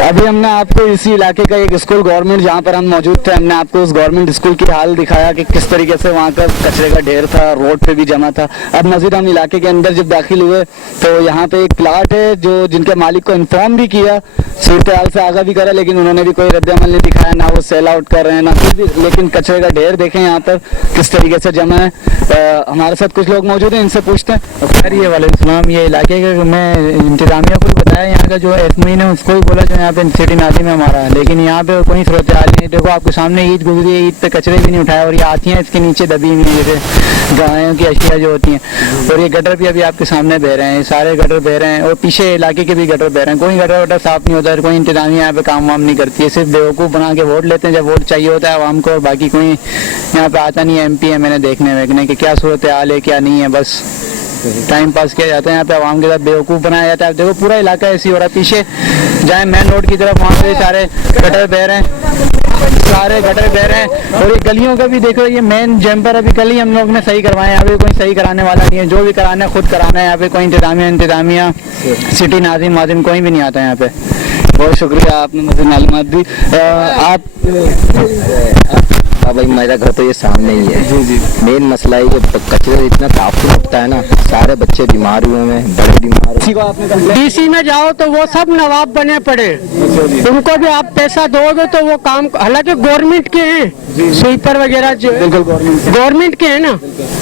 अभी हमने आपको इसी इलाके का एक स्कूल गवर्नमेंट जहाँ पर हम मौजूद थे, हमने आपको उस गवर्नमेंट स्कूल की हाल दिखाया कि किस तरीके से वहाँ का कचरे का ढेर था, रोड पे भी जमा था। अब मजीद हम इलाके के अंदर जब दाखिल हुए तो यहाँ पे एक प्लाट है जो जिनके मालिक को इन्फॉर्म भी किया, सूरत हाल से आगाह भी करा, लेकिन उन्होंने भी कोई रद्द-ए-अमल नहीं दिखाया, ना वो सेल आउट कर रहे हैं ना कुछ भी। लेकिन कचरे का ढेर देखें यहाँ पर किस तरीके से जमा है। हमारे साथ कुछ लोग मौजूद हैं, इनसे पूछते हैं। सर ये वालेकुम, ये इलाके का मैं इंतजामिया को भी बताया, यहाँ का जो एसमी ने उसको भी बोला जो यहाँ पे सिटी नाजिम है हमारा, लेकिन यहाँ पे कोई सूरत हाल नहीं। देखो आपके सामने ईद गुजरी है, ईद पे कचरे भी नहीं उठाए और ये आती हैं इसके नीचे दबी हुई जैसे गायों की अशिया जो होती हैं। और ये गटर भी अभी आपके सामने बह रहे हैं, सारे गटर बह रहे हैं और पीछे इलाके के भी गटर बह रहे हैं। कोई गटर वटर साफ नहीं होता है, कोई इंतजामिया यहाँ पे काम वाम नहीं करती है, सिर्फ बेवकूफ़ बना के वोट लेते हैं जब वोट चाहिए होता है आवाम को, और बाकी कोई यहाँ पे आता नहीं है MP MNA देखने वेखने कि क्या सूरत हाल है क्या नहीं है, बस टाइम पास किया जाता है। यहाँ पे आवाम के साथ बेवकूफ़ बनाया जाता है। देखो पूरा इलाका ऐसी हो रहा है, पीछे जाए मेन रोड की तरफ वहाँ पे सारे गटर बह रहे हैं, सारे गटर बह रहे हैं। और ये गलियों का भी देखो, ये मेन जैम्पर अभी कल ही हम लोग ने सही करवाए, यहाँ पे कोई सही कराने वाला नहीं है, जो भी कराना है खुद कराना है। यहाँ पे कोई इंतजामिया सिटी नाजिम वाजिम कोई भी नहीं आता यहाँ पे। बहुत शुक्रिया, आपने मुझे मालूमात दी। आप हाँ भाई, मेरा घर तो ये सामने ही है। जी जी। मेन मसला है ये कचरे इतना ताफुन लगता है ना, सारे बच्चे बीमार हुए हैं, बड़े बीमार। DC में जाओ तो वो सब नवाब बने पड़े, उनको भी आप पैसा दोगे तो वो काम, हालांकि गवर्नमेंट के हैं स्वीपर वगैरह जो गवर्नमेंट के हैं ना,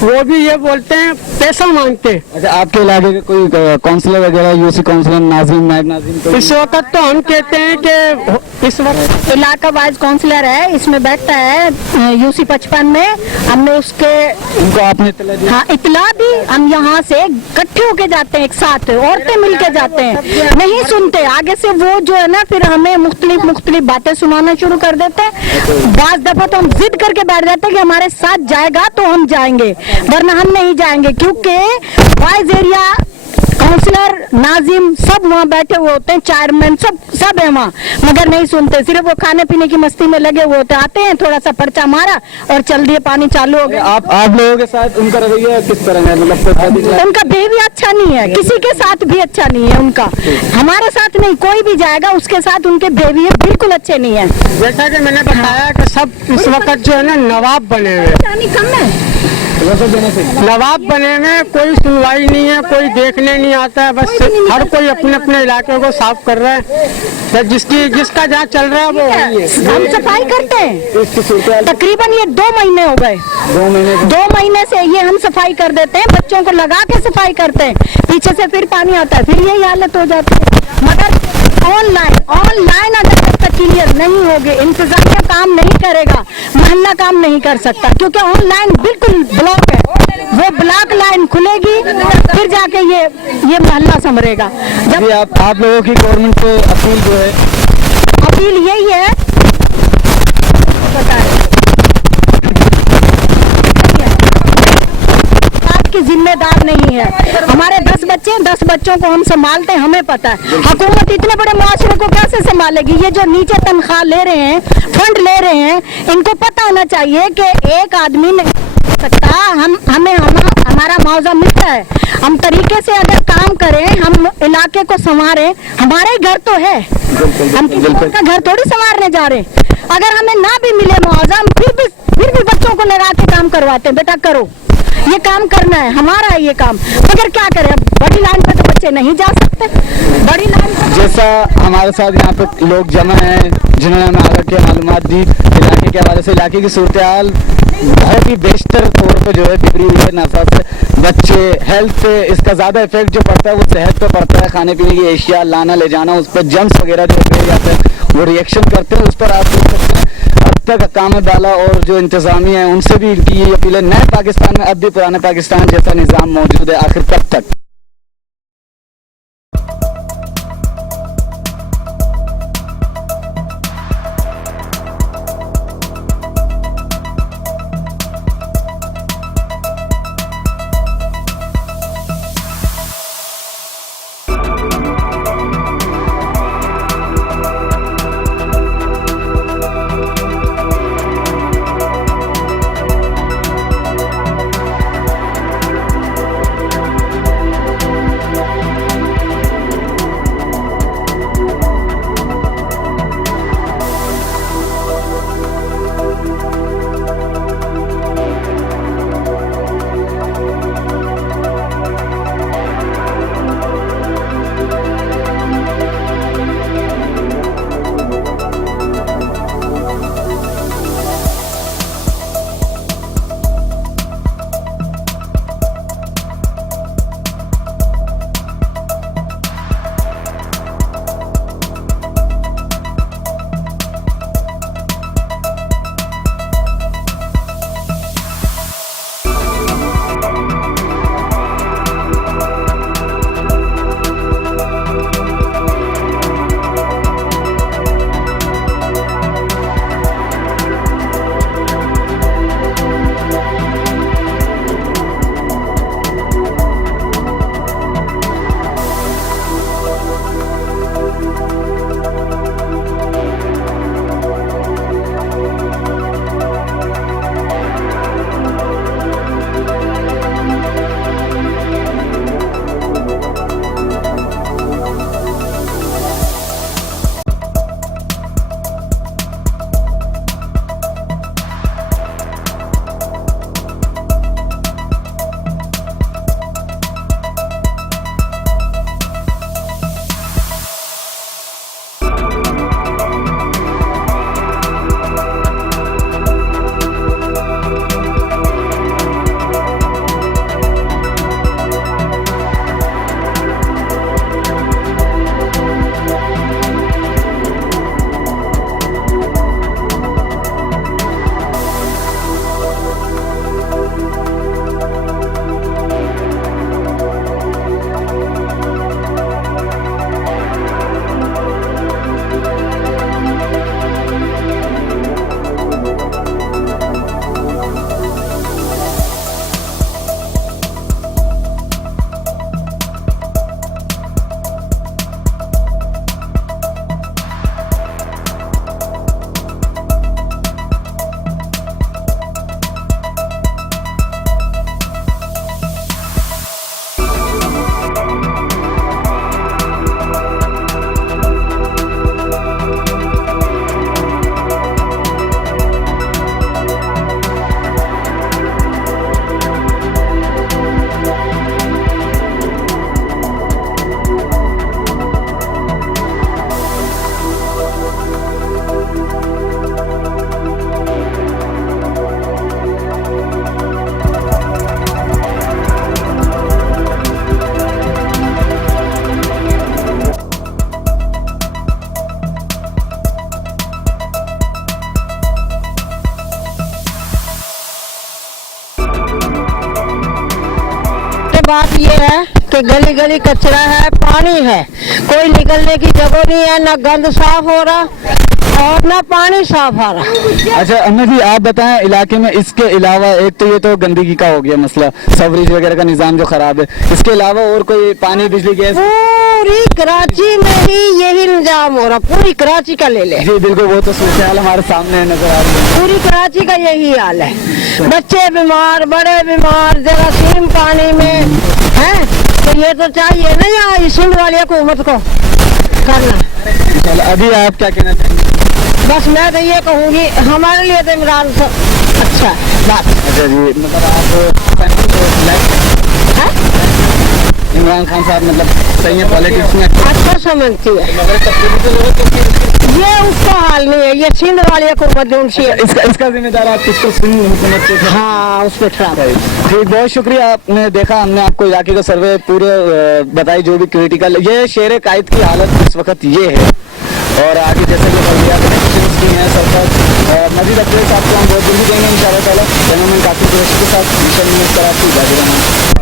वो भी ये बोलते हैं पैसा मांगते हैं। अच्छा, आपके इलाके के कोई काउंसलर वगैरह, UC काउंसलर नाजिम नायब नाजिम? इस वक्त तो हम कहते हैं कि इस वक्त इलाका वाइज काउंसलर है, इसमें बैठता है UC 55 में। हमने उसके उनको आपने इत्तला दी? हाँ, इत्तला दी। हम यहाँ से इकट्ठे होके जाते हैं, एक साथ औरतें मिलके जाते हैं, नहीं सुनते आगे से वो जो है ना, फिर हमें मुख्तलिफ बातें सुनाना शुरू कर देते हैं। बाज दफा तो हम जिद करके बैठ जाते हैं कि हमारे साथ जाएगा तो हम जाएंगे, वरना हम नहीं जाएंगे, क्योंकि वाइज एरिया काउंसलर नाजिम सब वहाँ बैठे हुए होते हैं, चेयरमैन सब है वहाँ, मगर नहीं सुनते। सिर्फ वो खाने पीने की मस्ती में लगे हुए होते, आते हैं थोड़ा सा पर्चा मारा और चल दिए, पानी चालू हो गया। आप लोगों के साथ उनका रवैया किस तरह है? मतलब उनका बिहेवियर अच्छा नहीं है, किसी के साथ भी अच्छा नहीं है उनका। हमारे साथ नहीं, कोई भी जाएगा उसके साथ उनके बिहेवियर बिल्कुल अच्छे नहीं है। जैसा कि मैंने बताया कि सब इस वक्त जो है ना नवाब बने हुए, कम है नवाब बने में कोई सुनवाई नहीं है, कोई देखने नहीं आता है, बस हर कोई अपने अपने इलाके को साफ कर रहा है, जिसका जहाँ चल रहा है वो वही है। हम सफाई करते हैं, तकरीबन ये 2 महीने हो गए, 2 महीने से ये हम सफाई कर देते हैं, बच्चों को लगा के सफाई करते हैं, पीछे से फिर पानी आता है, फिर यही हालत हो जाती है। मगर ऑनलाइन अगर तक क्लियर नहीं होगी, इंतजामिया काम नहीं करेगा, मोहल्ला काम नहीं कर सकता, क्योंकि ऑनलाइन बिल्कुल ब्लॉक है। वो ब्लॉक लाइन खुलेगी फिर जाके ये मोहल्ला संभरेगा। जब आप लोगों की गवर्नमेंट को अपील जो है, अपील यही है, की जिम्मेदार नहीं है। हमारे 10 बच्चे हैं, 10 बच्चों को हम संभालते हैं, हमें पता है। हुकूमत इतने बड़े मुआशरे को कैसे संभालेगी? ये जो नीचे तनख्वाह ले रहे हैं, फंड ले रहे हैं, इनको पता होना चाहिए कि एक आदमी नहीं सकता, हमें हमारा मुआवजा मिलता है, हम तरीके से अगर काम करें, हम इलाके को संवारें, हमारे घर तो है, हम किसी का घर थोड़ी संवारने जा रहे हैं। अगर हमें ना भी मिले मुआवजा, हम फिर भी बच्चों को लगा के काम करवाते हैं, बेटा करो, ये काम करना है, हमारा है ये काम। मगर क्या करें, बड़ी लाइन पे तो बच्चे नहीं जा सकते, बड़ी लाइन। जैसा हमारे साथ यहाँ पे लोग जमा हैं जिन्होंने हमें आगे की मालूमात दी इलाके के हवाले से, इलाके की सूरत हाल बहुत ही बेशतर तौर पे जो है बिगड़ी हुई है नफरत से। बच्चे हेल्थ पे इसका ज़्यादा इफेक्ट जो पड़ता है वो सेहत पे पड़ता है, खाने पीने की एशिया लाना ले जाना, उस पर जम्स वगैरह जो हो जाते हैं वो रिएक्शन करते हैं, उस पर आप देख सकते हैं। अब तक काम वाला और जो इंतजामिया है उनसे भी इनकी ये अपील है, नए पाकिस्तान में अब भी पुराने पाकिस्तान जैसा निज़ाम मौजूद है, आखिर कब तक? ये है कि गली गली कचरा है, पानी है, कोई निकलने की जगह नहीं है, ना गंद साफ हो रहा और ना पानी साफ आ रहा। अच्छा अम्मा जी आप बताएं इलाके में इसके अलावा एक तो ये तो गंदगी का हो गया मसला, सवरेज वगैरह का निज़ाम जो खराब है, इसके अलावा और कोई पानी बिजली गैस? पूरी कराची में ही यही निजाम हो रहा, पूरी कराची का ले ले। जी बिल्कुल, वो तो सूरत हाल हमारे सामने नजर आ रही है। पूरी कराची का यही हाल है, बच्चे बीमार, बड़े बीमार, जरासीम पानी में है। तो ये तो चाहिए ना यहाँ सिंध वाली हुकूमत को करना। अभी आप क्या कहना चाहेंगे? बस मैं तो ये कहूँगी हमारे लिए तो इमरान अच्छा बात। अच्छा जी, मतलब आप इमरान खान साहब मतलब सही है, पॉलिटिक्स में अच्छा समझती है, ये उसको हाल नहीं है, ये सिंध वाली हुकूमत उनसे। इसका जिम्मेदार आप किसको? सिंध हुकूमत को? हाँ उस पर जी बहुत शुक्रिया, आपने देखा, हमने आपको इलाके का सर्वे पूरे बताई जो भी क्रिटिकल, ये शेर कायद की हालत इस वक्त ये है। और आगे जैसे कि कनेक्शंस भी हैं सरकार मजीद अपडेट्स आपको हम बहुत जल्दी देंगे इंशाल्लाह ताला। रेहमान काफी के साथ कराची।